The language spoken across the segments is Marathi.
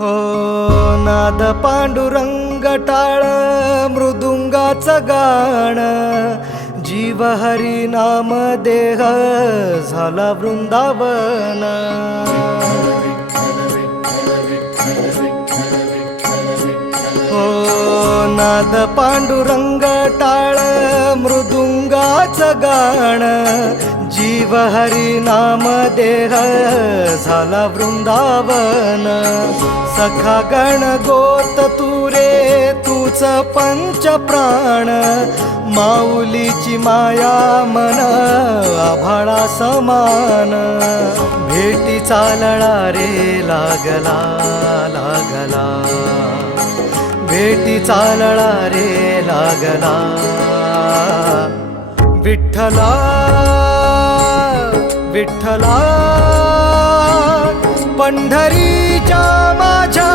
हो नाद पांडुरंग टाळ मृदुंगाचं गाण जीव हरी नाम देह झाला वृंदावन हो नाद पांडुरंग टाळ मृदुंगाचं गाण जीव हरी नाम देह झाला वृंदावन सखा गण गोत तुरे तूच पंच प्राण माऊलीची माया मन आभाळा समान भेटी चालळा रे लागला लागला भेटी चालळा रे लागला विठ्ठला विठ्ठला पंढरीच्या माझ्या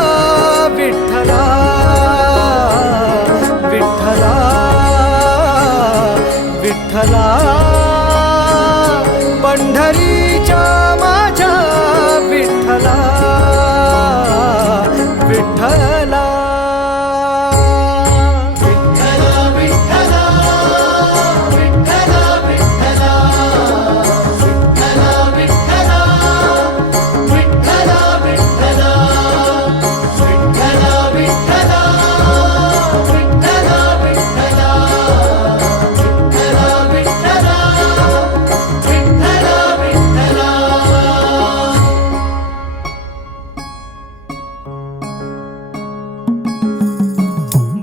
विठ्ठला विठ्ठला विठ्ठला पंढरीच्या माझ्या विठ्ठला विठ्ठला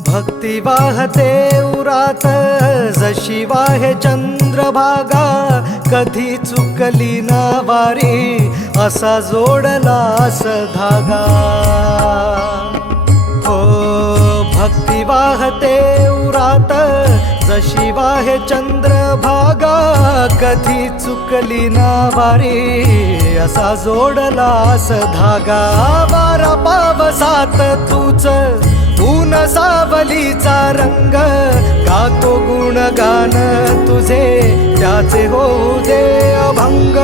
भक्ती वाहते उरात जशी वाहे चंद्रभागा कधी चुकली ना वारी असा जोडलास धागा हो भक्ती वाहते उरात जशी वाहे चंद्रभागा कधी चुकली ना वारी असा जोडलास धागा वारा पावसात तूच ऊन सावलीचा रंग गातो गुणगान तुझे त्याचे होऊ दे अभंग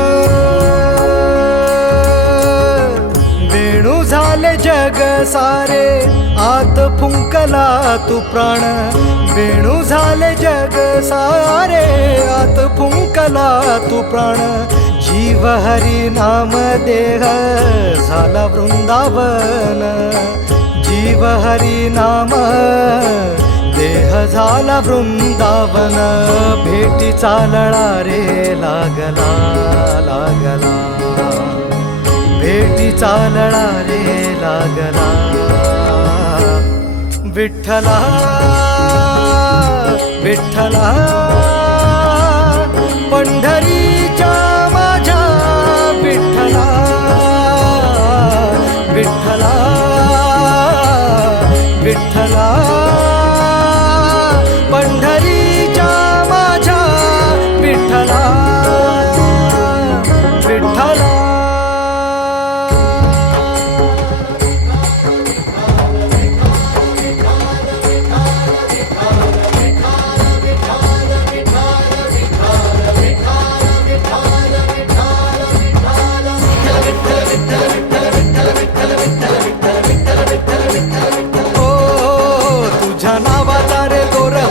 वेणू झाले जग सारे आत फुंकला तू प्राण वेणू झाले जग सारे आत फुंकला तू प्राण जीव हरी नाम देह झाला वृंदावन जीव हरी नाम देह झाला वृंदावन भेटी चालळा रे लागला लागला भेटी चालळा रे लागला विठ्ठला विठ्ठला पंढरीच्या माझ्या विठ्ठला विठ्ठला विठ्ठला पंढरीच्या माझ्या विठ्ठला विठ्ठला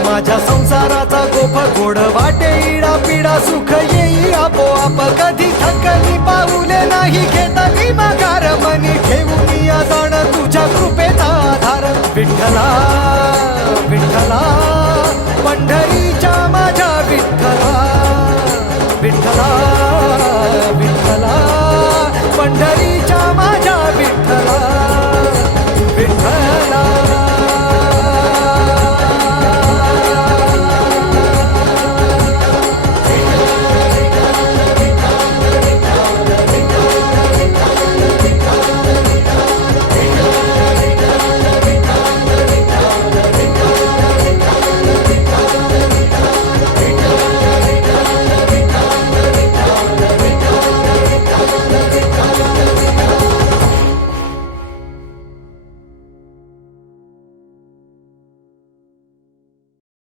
माझ्या संसाराचा गोफ गोड वाटे इडा पिडा सुख येई आपोआप कधी थकली पाऊले नाही घेतली माघार मनी ठेवून या जाण तुझ्या कृपेचा आधार विठ्ठला विठ्ठला पंढरीच्या माझ्या विठ्ठला विठ्ठला